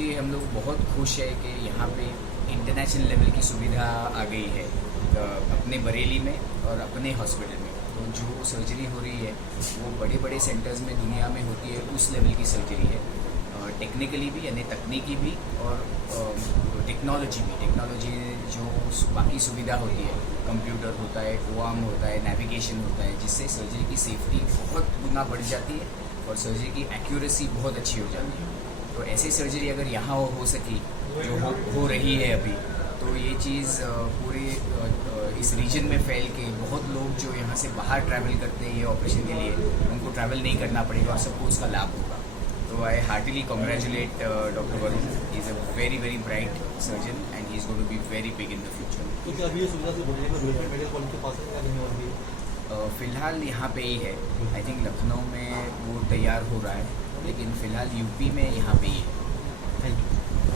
इसलिए हम लोग बहुत खुश है कि यहाँ पे इंटरनेशनल लेवल की सुविधा आ गई है अपने बरेली में और अपने हॉस्पिटल में। तो जो सर्जरी हो रही है वो बड़े बड़े सेंटर्स में दुनिया में होती है, उस लेवल की सर्जरी है, टेक्निकली भी यानी तकनीकी भी और टेक्नोलॉजी भी। टेक्नोलॉजी जो बाकी सुविधा होती है, कंप्यूटर होता है, कोआम होता है, नेविगेशन होता है, जिससे सर्जरी की सेफ्टी बहुत गुना बढ़ जाती है और सर्जरी की एक्यूरेसी बहुत अच्छी हो जाती है। तो ऐसी सर्जरी अगर यहाँ हो सकी जो हो रही है अभी, तो ये चीज़ पूरे इस रीजन में फैल के बहुत लोग जो यहाँ से बाहर ट्रैवल करते हैं ये ऑपरेशन के लिए, उनको ट्रैवल नहीं करना पड़ेगा और सबको उसका लाभ होगा। तो I heartly congratulate doctor Varun. He is a very very bright surgeon and he is going to be very big in the future. तो क्या अभी ये सुविधा से बढ़ने में मेडिकल कॉलेज के पास है या नहीं और भी? फ़िलहाल यहाँ पे ही है। आई थिंक लखनऊ में वो तैयार हो रहा है, लेकिन फ़िलहाल यूपी में यहाँ पे ही है।